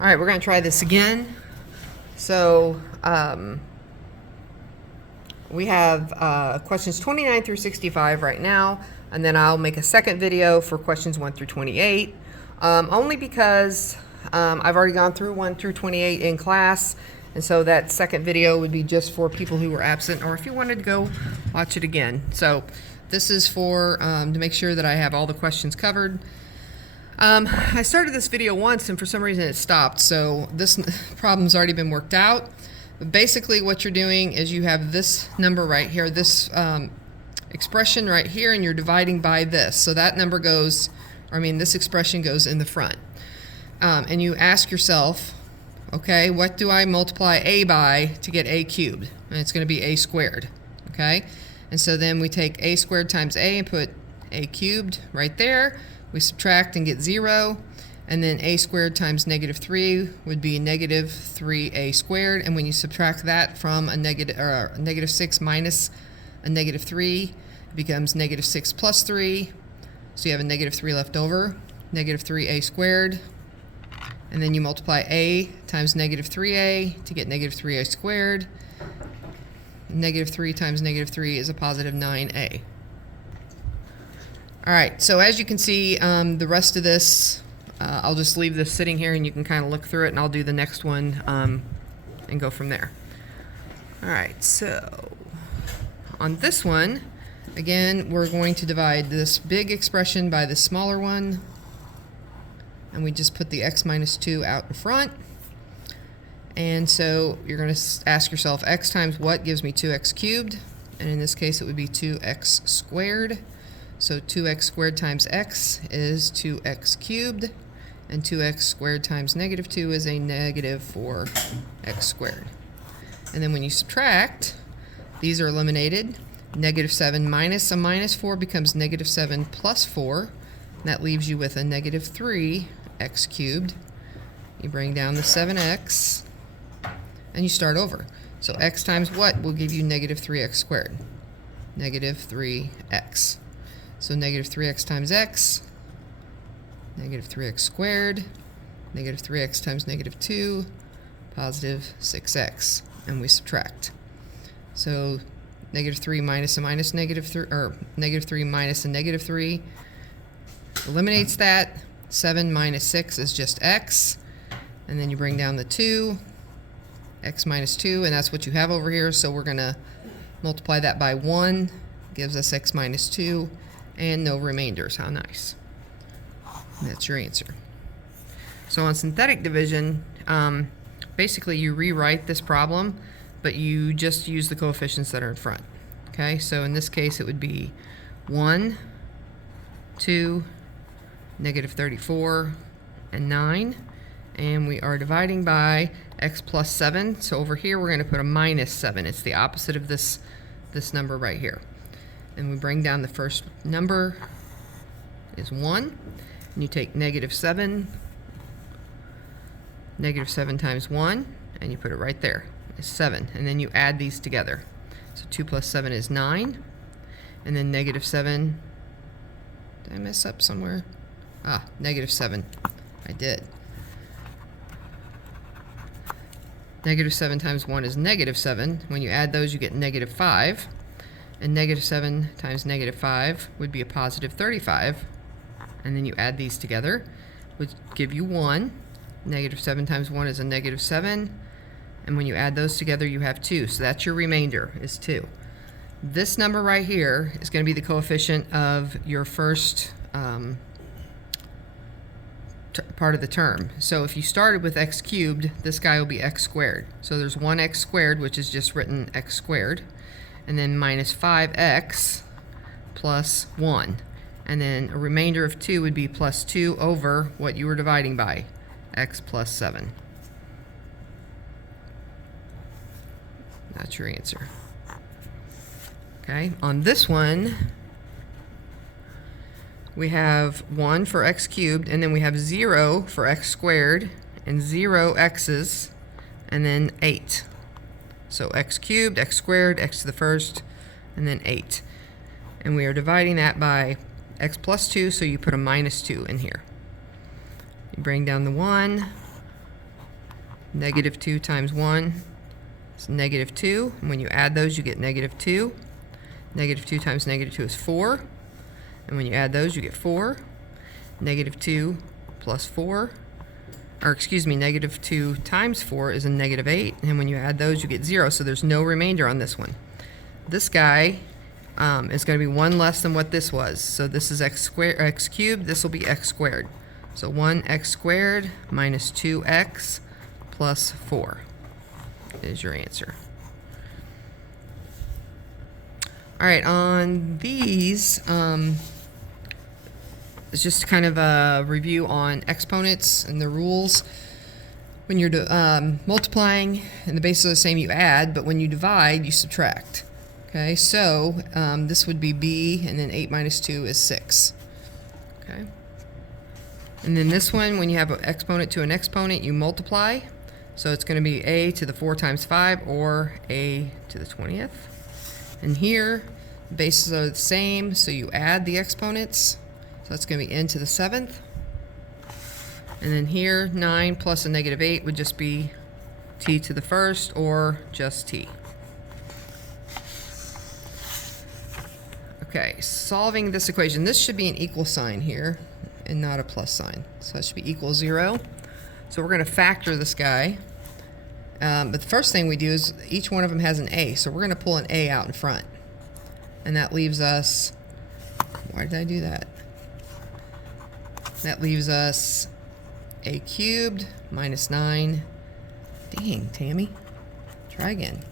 All right, we're going to try this again. So we have questions 29 through 65 right now, and then I'll make a second video for questions 1 through 28, only because I've already gone through 1 through 28 in class, and so that second video would be just for people who were absent, or if you wanted to go watch it again. So this is for to make sure that I have all the questions covered. I started this video once and for some reason it stopped, so this problem's already been worked out. But basically what you're doing is you have this number right here, this expression right here, and you're dividing by this. So that number goes, this expression goes in the front. And you ask yourself, okay, what do I multiply a by to get a cubed? And it's going to be a squared, okay? And so then we take a squared times a and put a cubed right there. We subtract and get 0, and then a squared times negative 3 would be negative 3a squared, and when you subtract that from a negative 6 minus a negative 3, it becomes negative 6 plus 3, so you have a negative 3 left over, negative 3a squared, and then you multiply a times negative 3a to get negative 3a squared. Negative 3 times negative 3 is a positive 9a. All right, so as you can see, the rest of this, I'll just leave this sitting here and you can kind of look through it, and I'll do the next one and go from there. All right, so on this one, again, we're going to divide this big expression by the smaller one, and we just put the x minus 2 out in front. And so you're going to ask yourself, x times what gives me 2x cubed? And in this case, it would be 2x squared. So 2x squared times x is 2x cubed, and 2x squared times negative 2 is a negative 4x squared. And then when you subtract, these are eliminated. Negative 7 minus a minus 4 becomes negative 7 plus 4. And that leaves you with a negative 3x cubed. You bring down the 7x, and you start over. So x times what will give you negative 3x squared? Negative 3x. So negative 3x times x, negative 3x squared, negative 3x times negative 2, positive 6x, and we subtract. So negative 3 minus a minus negative 3, or negative 3 minus a negative 3 eliminates that. 7 minus 6 is just x, and then you bring down the 2, x minus 2, and that's what you have over here, so we're going to multiply that by 1, gives us x minus 2, and no remainders. How nice. And that's your answer. So on synthetic division, basically you rewrite this problem, but you just use the coefficients that are in front. Okay, so in this case it would be 1, 2, negative 34, and 9. And we are dividing by x plus 7. So over here we're going to put a minus 7. It's the opposite of this number right here. And we bring down the first number is 1, and you take negative 7 times 1, and you put it right there. It's 7, and then you add these together. So 2 plus 7 is 9, and then negative 7, did I mess up somewhere? Negative 7, I did. Negative 7 times 1 is negative 7. When you add those, you get negative 5. And negative 7 times negative 5 would be a positive 35. And then you add these together, which give you 1. Negative 7 times 1 is a negative 7. And when you add those together, you have 2. So that's your remainder, is 2. This number right here is going to be the coefficient of your first part of the term. So if you started with x cubed, this guy will be x squared. So there's 1x squared, which is just written x squared. And then minus 5x plus 1. And then a remainder of 2 would be plus 2 over what you were dividing by, x plus 7. That's your answer. Okay, on this one, we have 1 for x cubed, and then we have 0 for x squared, and 0 x's, and then 8. So x cubed, x squared, x to the first, and then 8. And we are dividing that by x plus 2, so you put a minus 2 in here. You bring down the 1, Negative 2 times 1 is negative 2. And when you add those, you get negative 2. Negative 2 times negative 2 is 4. And when you add those, you get 4. Negative 2 plus 4, or excuse me, negative 2 times 4 is a negative 8. And when you add those, you get 0. So there's no remainder on this one. This guy is going to be 1 less than what this was. So this is x cubed. This will be x squared. So 1x squared minus 2x plus 4 is your answer. All right, on these, it's just kind of a review on exponents and the rules. When you're multiplying and the bases are the same, you add, but when you divide, you subtract. Okay, so this would be b, and then 8 minus 2 is 6. Okay. And then this one, when you have an exponent to an exponent, you multiply. So it's going to be a to the 4 times 5, or a to the 20th. And here, the bases are the same, so you add the exponents. So that's going to be n to the 7th. And then here, 9 plus a negative 8 would just be t to the 1st, or just t. Okay, solving this equation. This should be an equal sign here and not a plus sign. So that should be equal 0. So we're going to factor this guy. But the first thing we do is each one of them has an a. So we're going to pull an a out in front. And that leaves us, why did I do that? That leaves us a cubed minus 9. Dang, Tammy. Try again.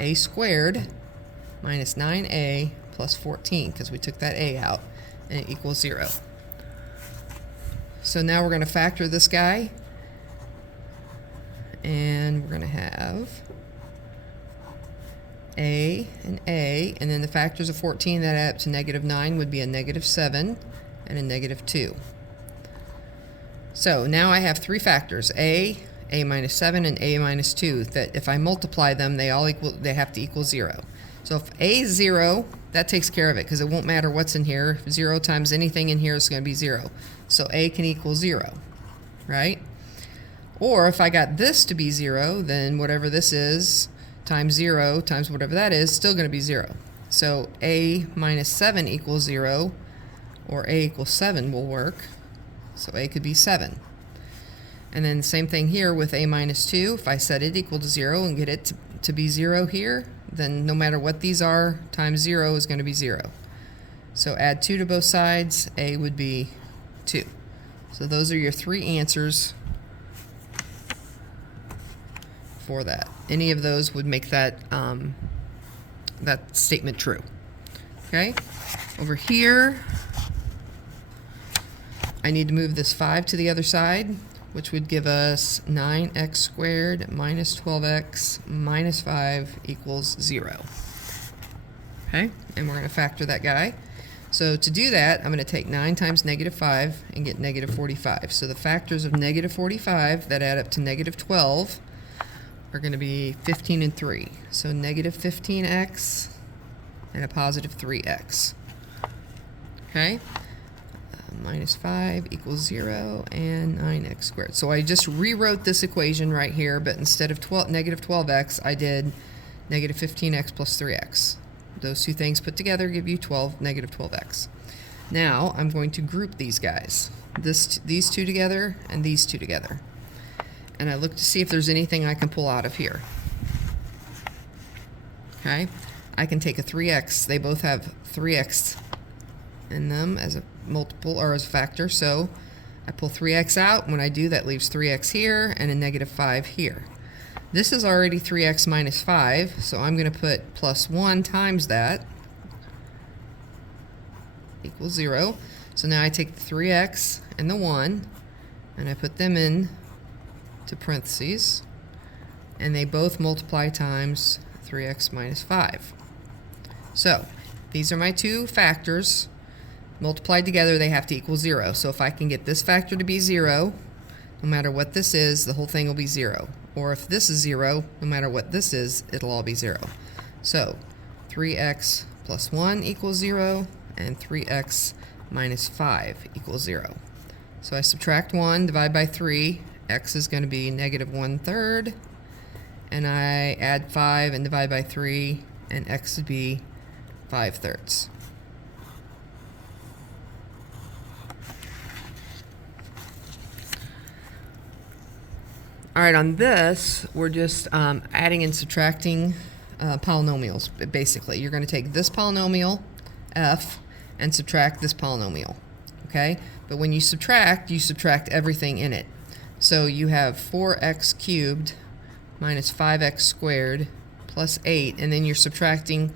A squared minus 9a plus 14, because we took that a out, and it equals 0. So now we're going to factor this guy. And we're going to have a, and then the factors of 14 that add up to negative 9 would be a negative 7 and a negative 2. So now I have 3 factors, a minus 7, and a minus 2, that if I multiply them, they have to equal 0. So if a is 0, that takes care of it, because it won't matter what's in here. 0 times anything in here is going to be 0. So a can equal 0, right? Or if I got this to be 0, then whatever this is times 0 times whatever that is still going to be 0. So a minus 7 equals 0, or a equals 7 will work. So a could be 7. And then the same thing here with a minus 2. If I set it equal to 0 and get it to be 0 here, then no matter what these are, times 0 is going to be 0. So add 2 to both sides, a would be 2. So those are your 3 answers for that. Any of those would make that that statement true. Okay? Over here, I need to move this 5 to the other side, which would give us 9x squared minus 12x minus 5 equals 0. Okay? And we're going to factor that guy. So to do that, I'm going to take 9 times negative 5 and get negative 45. So the factors of negative 45 that add up to negative 12 are going to be 15 and 3. So negative 15x and a positive 3x. Okay? Minus 5 equals 0, and 9x squared. So I just rewrote this equation right here, but instead of negative 12x, I did negative 15x plus 3x. Those two things put together give you negative 12x. Now I'm going to group these guys. These two together and these two together. And I look to see if there's anything I can pull out of here. Okay? I can take a 3x. They both have 3x in them as a multiple or as a factor, so I pull 3x out. When I do, that leaves 3x here and a negative 5 here. This is already 3x minus 5, so I'm going to put plus 1 times that equals 0. So now I take the 3x and the 1 and I put them in to parentheses, and they both multiply times 3x minus 5. So these are my two factors. Multiplied together, they have to equal 0. So if I can get this factor to be 0, no matter what this is, the whole thing will be 0. Or if this is 0, no matter what this is, it'll all be 0. So 3x plus 1 equals 0, and 3x minus 5 equals 0. So I subtract 1, divide by 3, x is going to be negative 1/3, and I add 5 and divide by 3, and x would be 5/3. All right, on this, we're just adding and subtracting polynomials, basically. You're going to take this polynomial, f, and subtract this polynomial, okay? But when you subtract everything in it. So you have 4x cubed minus 5x squared plus 8, and then you're subtracting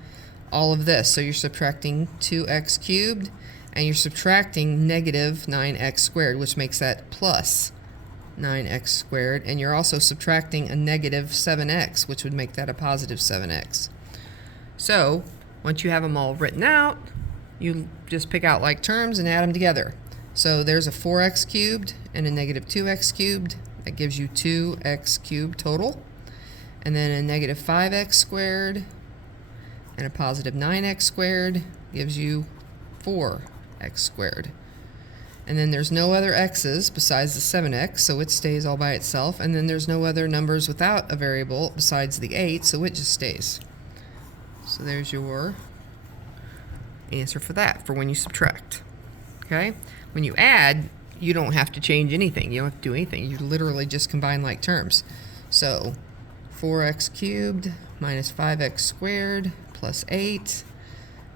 all of this. So you're subtracting 2x cubed, and you're subtracting negative 9x squared, which makes that plus 9x squared, and you're also subtracting a negative 7x, which would make that a positive 7x. So once you have them all written out, you just pick out like terms and add them together. So there's a 4x cubed and a negative 2x cubed. That gives you 2x cubed total. And then a negative 5x squared and a positive 9x squared gives you 4x squared. And then there's no other x's besides the 7x, so it stays all by itself. And then there's no other numbers without a variable besides the 8, so it just stays. So there's your answer for that, for when you subtract. Okay? When you add, you don't have to change anything. You don't have to do anything. You literally just combine like terms. So 4x cubed minus 5x squared plus 8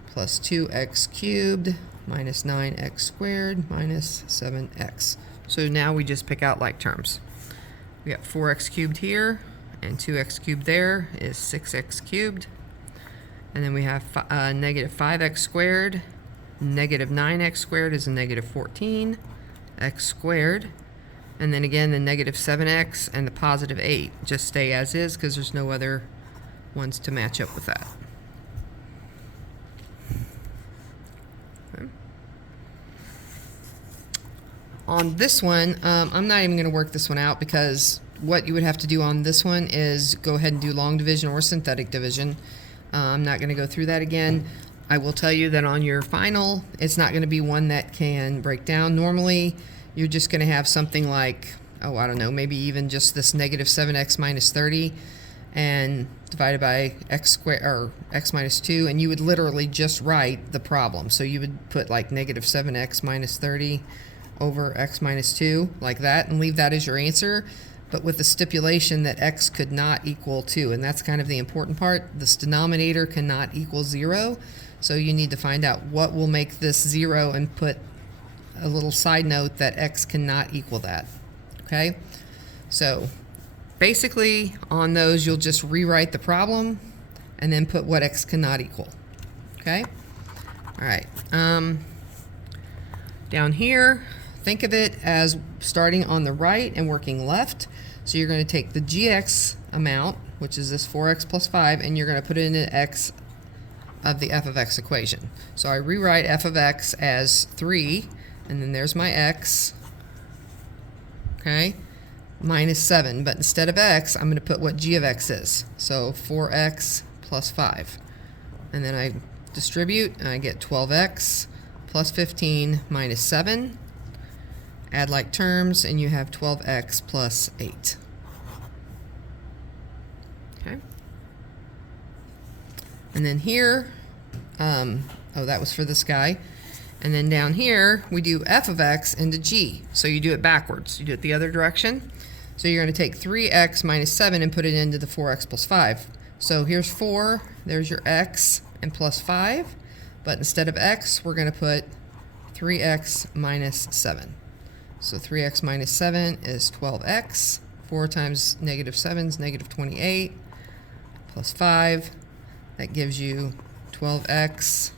plus 2x cubed minus 9x squared minus 7x. So now we just pick out like terms. We got 4x cubed here, and 2x cubed there is 6x cubed. And then we have negative 5x squared. Negative 9x squared is a negative 14x squared. And then again, the negative 7x and the positive 8 just stay as is because there's no other ones to match up with that. Okay. On this one, I'm not even going to work this one out because what you would have to do on this one is go ahead and do long division or synthetic division. I'm not going to go through that again. I will tell you that on your final, it's not going to be one that can break down. Normally, you're just going to have something like, oh, I don't know, maybe even just this negative 7x minus 30 and divided by x squared or x minus 2, and you would literally just write the problem. So you would put like negative 7x minus 30 over x minus 2 like that and leave that as your answer, but with the stipulation that x could not equal 2, and that's kind of the important part. This denominator cannot equal 0, so you need to find out what will make this 0 and put a little side note that x cannot equal that. Okay, so basically on those you'll just rewrite the problem and then put what x cannot equal. Okay, all right. Down here, think of it as starting on the right and working left. So you're going to take the gx amount, which is this 4x plus 5, and you're going to put it into x of the f of x equation. So I rewrite f of x as 3, and then there's my x, okay, minus 7. But instead of x, I'm going to put what g of x is. So 4x plus 5. And then I distribute, and I get 12x plus 15 minus 7. Add like terms, and you have 12x plus 8. Okay. And then here, oh, that was for this guy. And then down here, we do f of x into g. So you do it backwards. You do it the other direction. So you're going to take 3x minus 7 and put it into the 4x plus 5. So here's 4, there's your x, and plus 5. But instead of x, we're going to put 3x minus 7. So 3x minus 7 is 12x. 4 times negative 7 is negative 28. Plus 5. That gives you 12x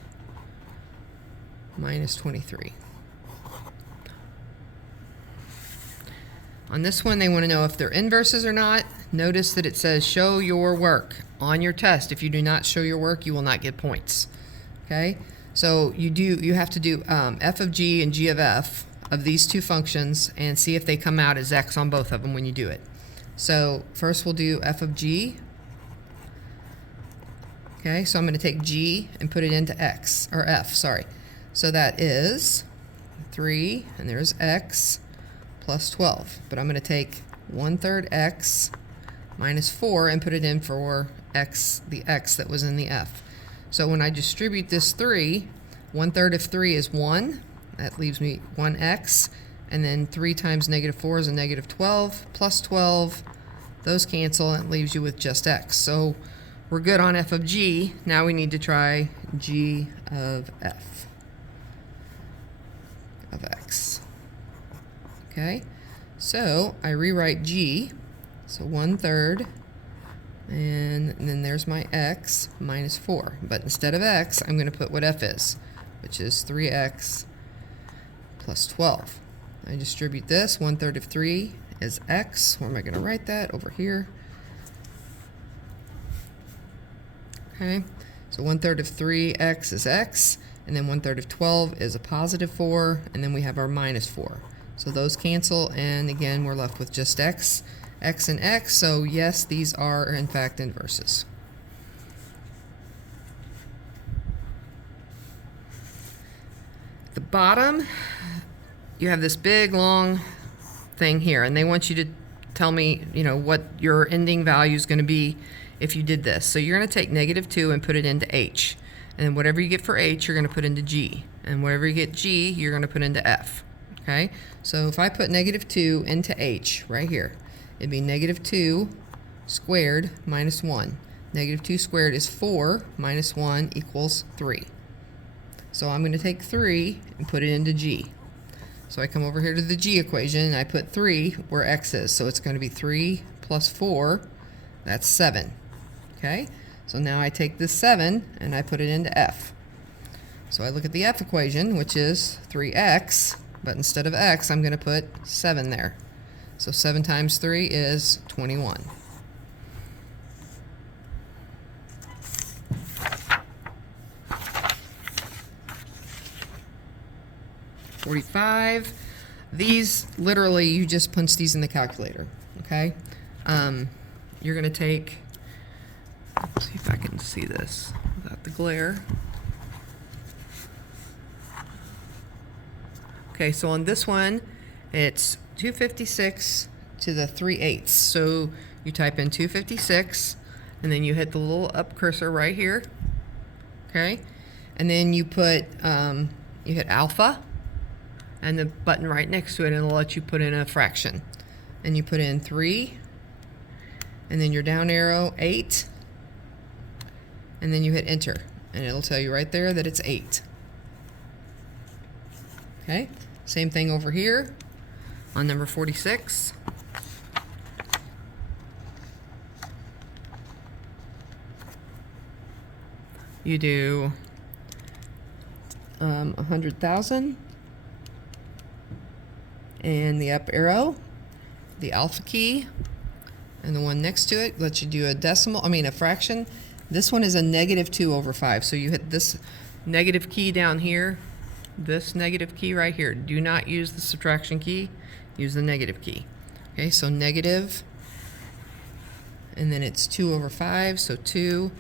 minus 23. On this one, they want to know if they're inverses or not. Notice that it says show your work on your test. If you do not show your work, you will not get points. Okay? So you have to do f of g and g of f of these two functions and see if they come out as x on both of them when you do it. So first we'll do f of g. Okay, so I'm going to take g and put it into x, or f, sorry. So that is 3, and there's x plus 12. But I'm going to take 1/3 x minus 4 and put it in for x, the x that was in the f. So when I distribute this 3, 1/3 of 3 is 1. That leaves me 1x. And then 3 times -4 is a -12, plus 12. Those cancel, and it leaves you with just x. So we're good on f of g. Now we need to try g of f of x. Okay, so I rewrite g. So 1/3, and then there's my x minus 4. But instead of x, I'm going to put what f is, which is 3x plus 12. I distribute this. 1/3 of 3 is x. Where am I going to write that? Over here. Okay, so 1/3 of 3x is x, and then 1/3 of 12 is a positive 4, and then we have our minus 4. So those cancel, and again, we're left with just x, x, and x. So yes, these are in fact inverses. At the bottom, you have this big long thing here, and they want you to tell me, what your ending value is going to be if you did this. So you're going to take -2 and put it into h, and then whatever you get for h, you're going to put into g, and whatever you get g, you're going to put into f. Okay, so if I put -2 into h right here, it'd be -2 squared minus 1. -2 squared is 4 minus 1 equals 3. So I'm going to take 3 and put it into g. So I come over here to the g equation, and I put 3 where x is. So it's going to be 3 plus 4, that's 7. Okay, so now I take this 7 and I put it into f. So I look at the f equation, which is 3x, but instead of x, I'm going to put 7 there. So 7 times 3 is 21. $45. These, literally, you just punch these in the calculator, okay? You're going to take, let's see if I can see this without the glare. Okay, so on this one, it's 256 to the 3/8. So you type in 256, and then you hit the little up cursor right here, okay? And then you put, you hit alpha, and the button right next to it, and it'll let you put in a fraction. And you put in 3, and then your down arrow, 8, and then you hit enter, and it'll tell you right there that it's 8. Okay, same thing over here on number 46. You do 100,000, and the up arrow, the alpha key, and the one next to it lets you do a fraction. This one is a -2/5. So you hit this negative key down here, this negative key right here. Do not use the subtraction key, use the negative key. Okay, so negative, and then it's 2/5, so 2,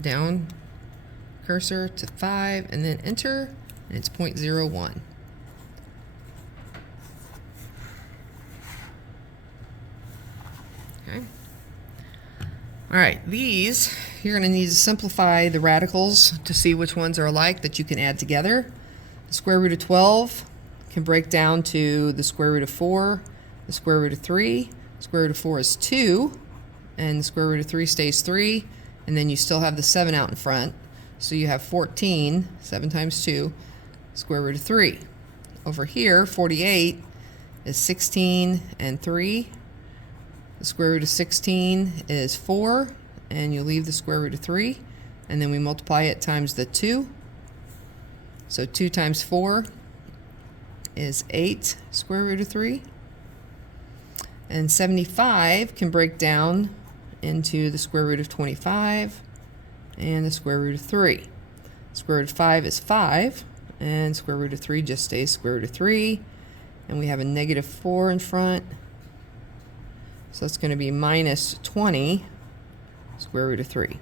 down cursor to 5, and then enter, and it's 0.01. Okay. All right, these, you're going to need to simplify the radicals to see which ones are alike that you can add together. The square root of 12 can break down to the square root of 4, the square root of 3. Square root of 4 is 2, and the square root of 3 stays 3, and then you still have the 7 out in front. So you have 14, 7 times 2, square root of 3. Over here, 48 is 16 and 3. The square root of 16 is 4, and you leave the square root of 3, and then we multiply it times the 2. So 2 times 4 is 8 square root of 3. And 75 can break down into the square root of 25 and the square root of 3. Square root of 5 is 5, and square root of 3 just stays square root of 3. And we have a -4 in front. So that's going to be minus 20 square root of 3.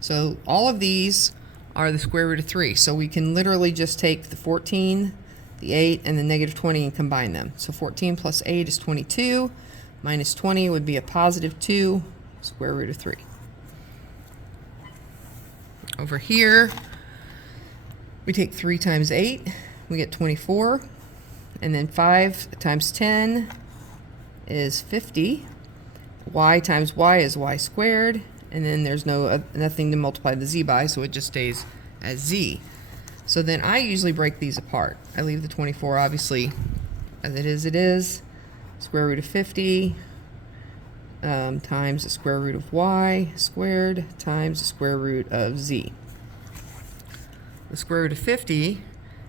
So all of these are the square root of 3. So we can literally just take the 14, the 8, and the -20 and combine them. So 14 plus 8 is 22, minus 20 would be a positive 2 square root of 3. Over here, we take 3 times 8, we get 24, and then 5 times 10 is 50. Y times y is y squared, and then there's nothing to multiply the z by, so it just stays as z. So then I usually break these apart. I leave the 24 obviously as it is. Square root of 50 times the square root of y squared times the square root of z. The square root of 50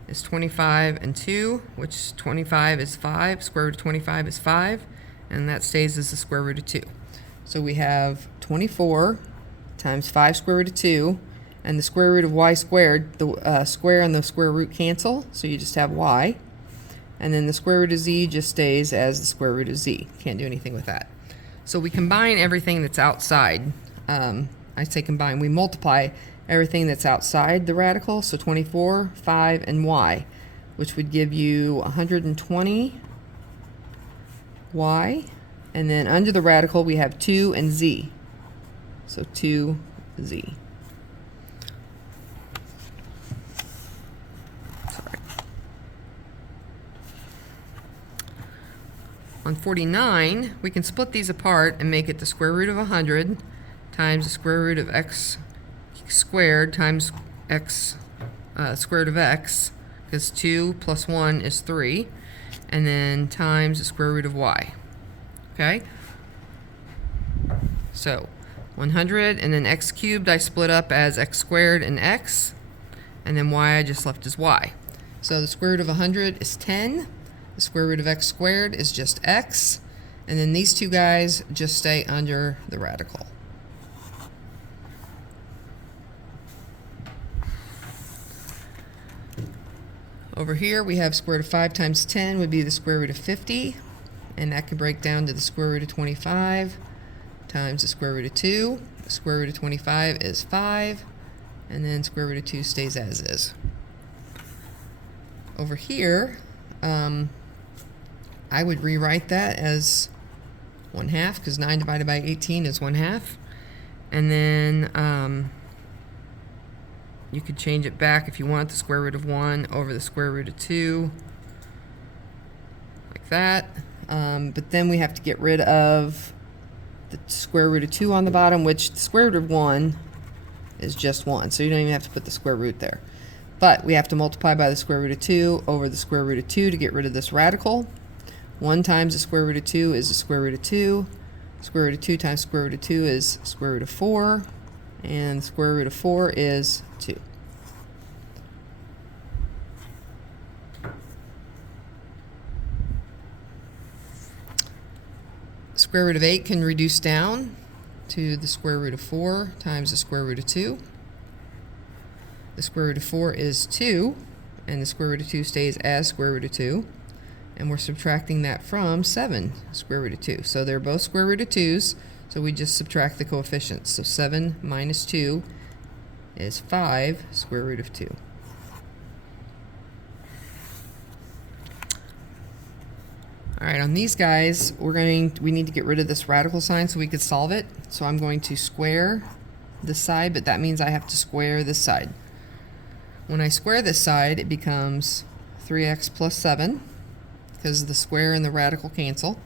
is 25 and 2, which 25 is 5. Square root of 25 is 5, and that stays as the square root of 2. So we have 24 times 5 square root of 2, and the square root of y squared, the square and the square root cancel, so you just have y. And then the square root of z just stays as the square root of z. Can't do anything with that. So we combine everything that's outside. I say combine, we multiply everything that's outside the radical, so 24, 5, and y, which would give you 120 y. And then under the radical we have 2 and z. So 2z. Sorry. On 49, we can split these apart and make it the square root of 100 times the square root of x squared times x square root of x, because 2 plus 1 is 3, and then times the square root of y. Okay? So 100, and then x cubed I split up as x squared and x, and then y I just left as y. So the square root of 100 is 10, the square root of x squared is just x, and then these two guys just stay under the radical. Over here we have square root of 5 times 10 would be the square root of 50, and that can break down to the square root of 25 times the square root of 2. The square root of 25 is 5, and then square root of 2 stays as is. Over here, I would rewrite that as 1/2, because 9 divided by 18 is 1/2. And then you could change it back if you want, the square root of 1 over the square root of 2, like that. But then we have to get rid of the square root of 2 on the bottom, which the square root of 1 is just 1, so you don't even have to put the square root there. But we have to multiply by the square root of 2 over the square root of 2 to get rid of this radical. 1 times the square root of 2 is the square root of 2. Square root of 2 times square root of 2 is square root of 4. And square root of 4 is 2. Square root of 8 can reduce down to the square root of 4 times the square root of 2. The square root of 4 is 2, and the square root of 2 stays as square root of 2. And we're subtracting that from 7 square root of 2. So they're both square root of 2's, so we just subtract the coefficients. So 7 minus 2 is 5 square root of 2. Alright, on these guys, we need to get rid of this radical sign so we could solve it. So I'm going to square this side, but that means I have to square this side. When I square this side, it becomes 3x plus 7, because the square and the radical cancel.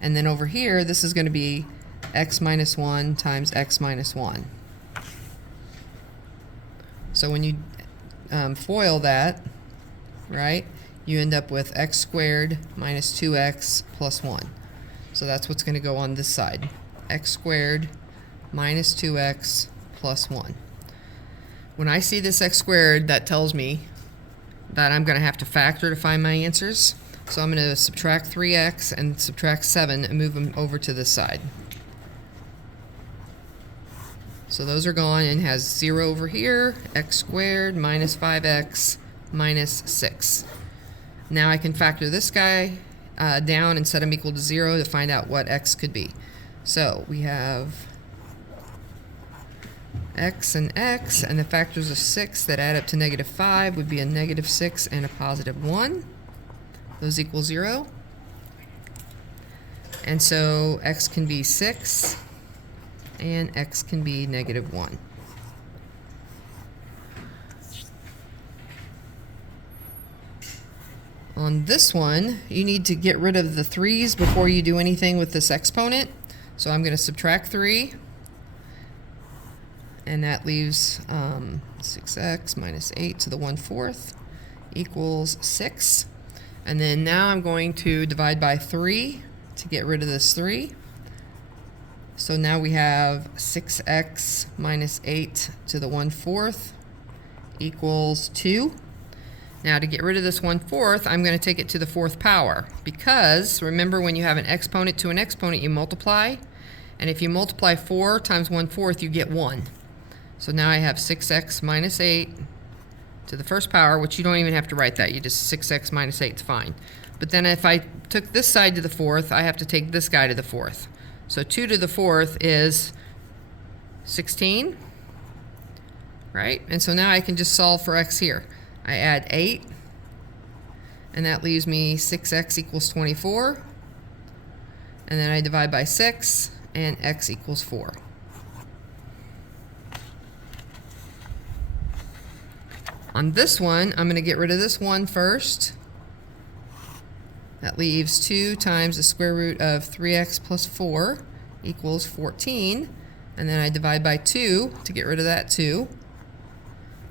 And then over here, this is going to be x minus 1 times x minus 1. So when you FOIL that, right, you end up with x squared minus 2x plus 1. So that's what's going to go on this side. X squared minus 2x plus 1. When I see this x squared, that tells me that I'm going to have to factor to find my answers. So I'm going to subtract 3x and subtract 7 and move them over to this side. So those are gone, and has 0 over here, x squared minus 5x minus 6. Now I can factor this guy down and set them equal to 0 to find out what x could be. So we have x, and the factors of 6 that add up to negative 5 would be a negative 6 and a positive 1. Those equal 0. And so x can be 6 and x can be -1. On this one, you need to get rid of the 3's before you do anything with this exponent. So I'm going to subtract 3, and that leaves 6x minus 8 to the 1/4 equals 6. And then now I'm going to divide by 3 to get rid of this 3. So now we have 6x minus 8 to the 1/4 equals 2. Now to get rid of this 1/4, I'm going to take it to the 4th power, because remember, when you have an exponent to an exponent, you multiply, and if you multiply 4 times 1/4, you get 1. So now I have 6x minus 8 to the 1st power, which you don't even have to write that, you just 6x minus 8 is fine. But then if I took this side to the 4th, I have to take this guy to the 4th. So 2 to the 4th is 16, right? And so now I can just solve for x here. I add 8, and that leaves me 6x equals 24, and then I divide by 6, and x equals 4. On this one, I'm going to get rid of this 1 first. That leaves 2 times the square root of 3x plus 4 equals 14, and then I divide by 2 to get rid of that 2.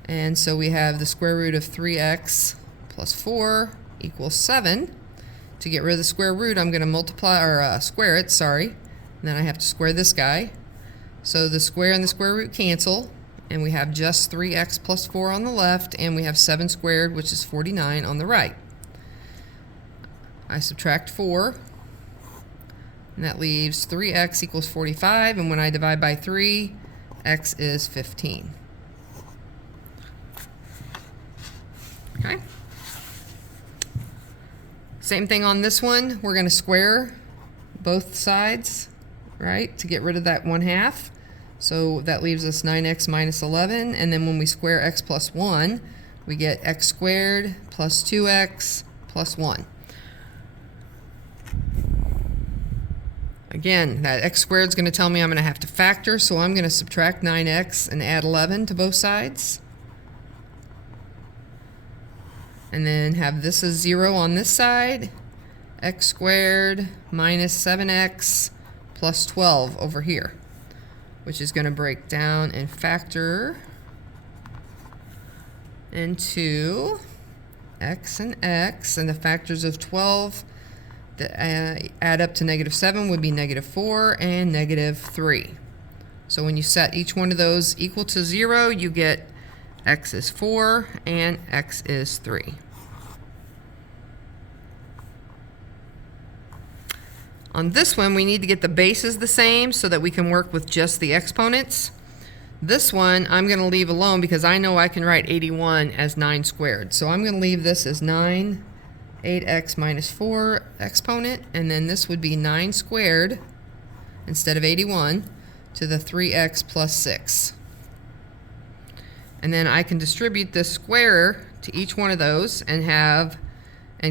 And so we have the square root of 3x plus 4 equals 7. To get rid of the square root, I'm going to multiply, or square it, sorry. And then I have to square this guy. So the square and the square root cancel, and we have just 3x plus 4 on the left, and we have 7 squared, which is 49 on the right. I subtract 4, and that leaves 3x equals 45, and when I divide by 3, x is 15. Okay. Same thing on this one. We're going to square both sides, right, to get rid of that 1/2. So that leaves us 9x minus 11. And then when we square x plus 1, we get x squared plus 2x plus 1. Again, that x squared is going to tell me I'm going to have to factor, so I'm going to subtract 9x and add 11 to both sides. And then have this as 0 on this side, x squared minus 7x plus 12 over here, which is going to break down and factor into x, and the factors of 12 that add up to -7 would be -4 and -3. So when you set each one of those equal to 0, you get x is 4 and x is 3. On this one, we need to get the bases the same so that we can work with just the exponents. This one, I'm going to leave alone because I know I can write 81 as 9 squared. So I'm going to leave this as 9, 8x minus 4 exponent, and then this would be 9 squared instead of 81 to the 3x plus 6. And then I can distribute this square to each one of those and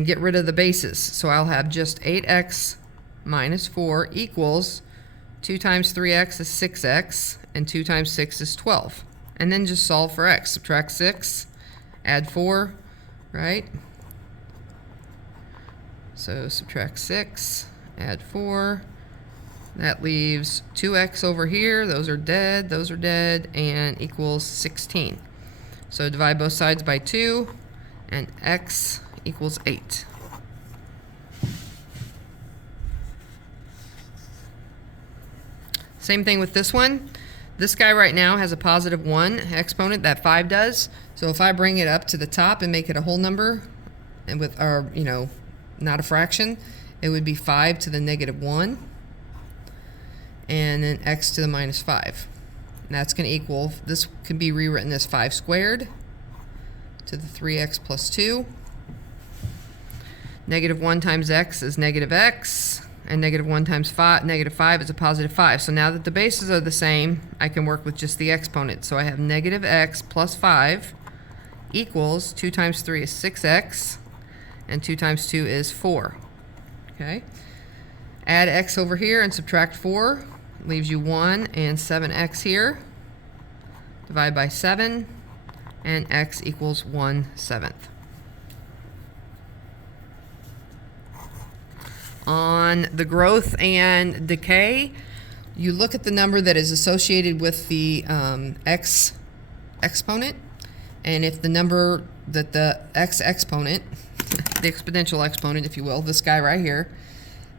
get rid of the bases. So I'll have just 8x minus 4 equals 2 times 3x is 6x, and 2 times 6 is 12. And then just solve for x. Subtract 6, add 4, right? So subtract 6, add 4. That leaves 2x over here. Those are dead, and equals 16. So divide both sides by 2, and x equals 8. Same thing with this one. This guy right now has a +1 exponent, that 5 does. So if I bring it up to the top and make it a whole number, and with our, not a fraction, it would be 5 to the -1, and then x to the -5. And that's going to equal, this can be rewritten as 5 squared to the 3x plus 2. -1 times x is -x. And -1 times -5 is a +5. So now that the bases are the same, I can work with just the exponent. So I have -x plus 5 equals 2 times 3 is 6x, and 2 times 2 is 4. Okay. Add x over here and subtract 4. Leaves you 1 and 7x here. Divide by 7, and x equals 1/7. On the growth and decay, you look at the number that is associated with the x exponent, and if the number that the x exponent, the exponential exponent, if you will, this guy right here,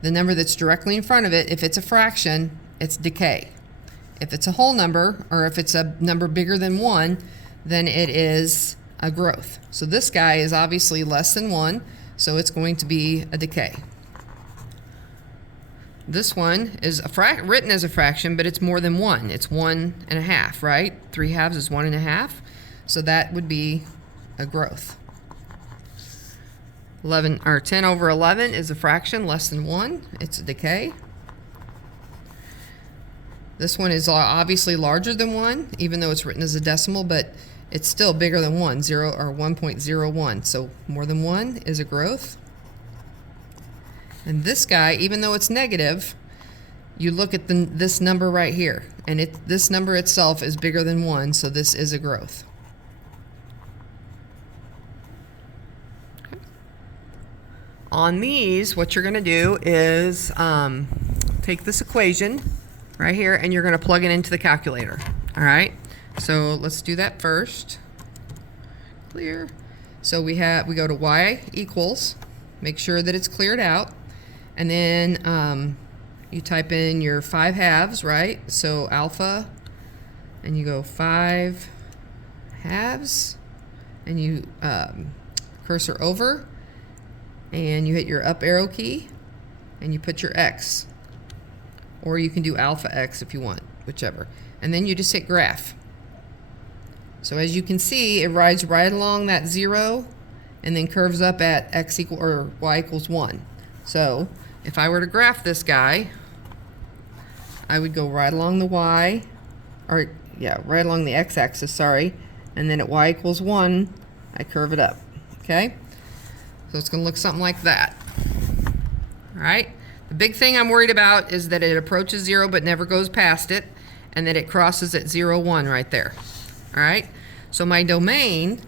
the number that's directly in front of it, if it's a fraction, it's decay. If it's a whole number, or if it's a number bigger than 1, then it is a growth. So this guy is obviously less than 1, so it's going to be a decay. This one is written as a fraction, but it's more than 1. It's 1.5, right? 3/2 is 1.5, so that would be a growth. 10 over 11 is a fraction, less than 1. It's a decay. This one is obviously larger than 1, even though it's written as a decimal, but it's still bigger than 1, 1.01. So more than 1 is a growth. And this guy, even though it's negative, you look at this number right here, and this number itself is bigger than 1, so this is a growth. Okay. On these, what you're going to do is take this equation right here, and you're going to plug it into the calculator. All right, so let's do that first. Clear. So we go to y equals, make sure that it's cleared out, and then you type in your 5/2, right? So alpha, and you go 5/2, and you cursor over, and you hit your up arrow key, and you put your x. Or you can do alpha x if you want, whichever. And then you just hit graph. So as you can see, it rides right along that 0 and then curves up at y equals 1. So if I were to graph this guy, I would go right along the right along the x-axis, sorry, and then at y equals 1, I curve it up, okay? So it's going to look something like that, all right? The big thing I'm worried about is that it approaches 0 but never goes past it, and that it crosses at 0, 1 right there. All right? So my domain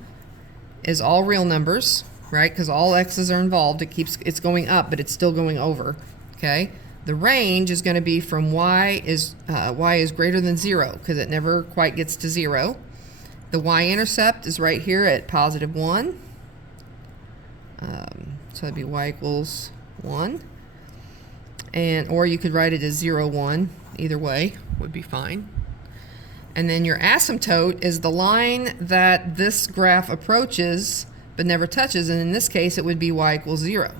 is all real numbers, right? Because all x's are involved. It's going up, but it's still going over. Okay? The range is going to be from y is greater than 0, because it never quite gets to 0. The y-intercept is right here at +1. So that'd be y equals 1. Or you could write it as 0, 1. Either way would be fine. And then your asymptote is the line that this graph approaches but never touches, and in this case it would be y equals 0.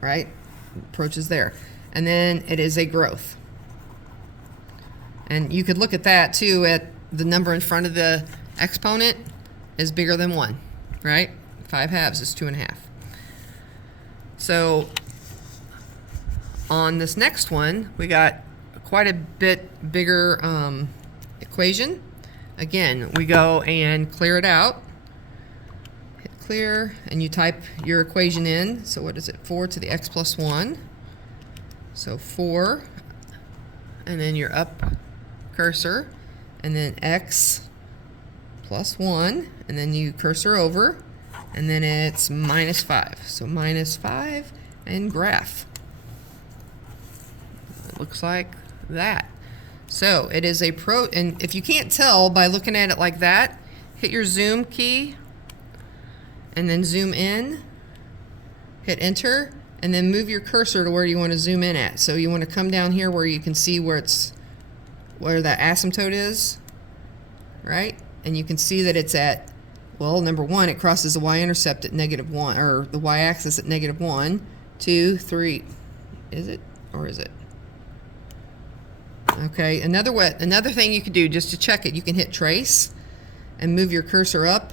Right? Approaches there. And then it is a growth. And you could look at that too, at the number in front of the exponent is bigger than 1. Right? 5/2 is 2.5. So on this next one, we got quite a bit bigger equation. Again, we go and clear it out. Hit clear, and you type your equation in. So what is it? 4 to the x plus 1. So 4, and then your up cursor, and then x plus 1, and then you cursor over, and then it's -5. So -5 and graph. Looks like that. So it is and if you can't tell by looking at it like that, hit your zoom key and then zoom in, hit enter, and then move your cursor to where you want to zoom in at. So you want to come down here where you can see where that asymptote is, right? And you can see that it's at, well, number 1, it crosses the y-intercept at -1, or the y-axis at -1, 2, 3. Is it, or is it? Okay, another thing you could do just to check it, you can hit trace and move your cursor up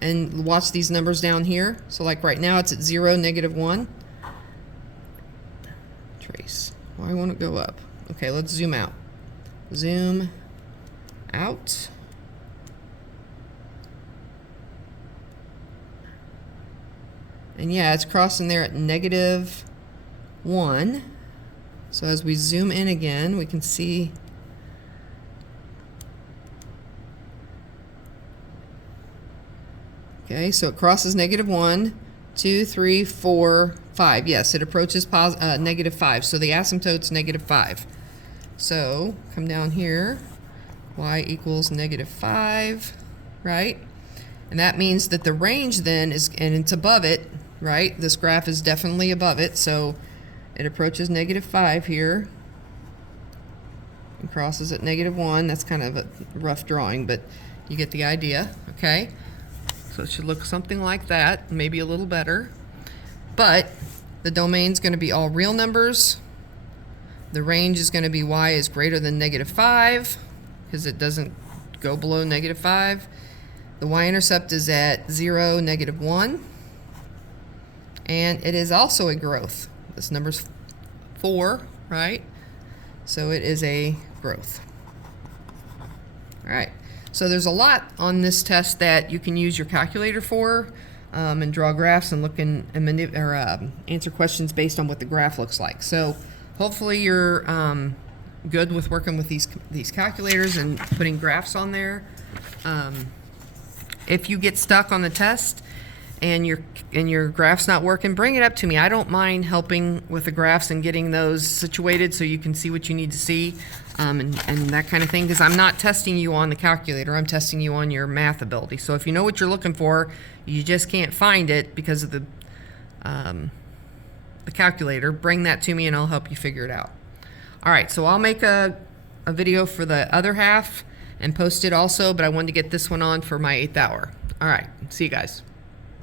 and watch these numbers down here. So like right now it's at 0, -1. Trace. Why won't it go up? Okay, let's zoom out. Zoom out. And yeah, it's crossing there at -1. So as we zoom in again, we can see okay, so it crosses -1, 2, 3, 4, 5. Yes, it approaches -5. So the asymptote's -5. So come down here, y equals -5, right? And that means that the range then is, and it's above it, right? This graph is definitely above it, so it approaches -5 here and crosses at -1. That's kind of a rough drawing, but you get the idea, okay? So it should look something like that, maybe a little better. But the domain's going to be all real numbers. The range is going to be y is greater than -5 because it doesn't go below -5. The y-intercept is at 0, -1. And it is also a growth. This number's 4, right? So it is a growth. All right. So there's a lot on this test that you can use your calculator for, and draw graphs and look and answer questions based on what the graph looks like. So hopefully you're good with working with these calculators and putting graphs on there. If you get stuck on the test and your graph's not working, bring it up to me. I don't mind helping with the graphs and getting those situated so you can see what you need to see, and that kind of thing, because I'm not testing you on the calculator, I'm testing you on your math ability. So if you know what you're looking for, you just can't find it because of the calculator, bring that to me and I'll help you figure it out. All right, so I'll make a video for the other half and post it also, but I wanted to get this one on for my 8th hour. All right, see you guys.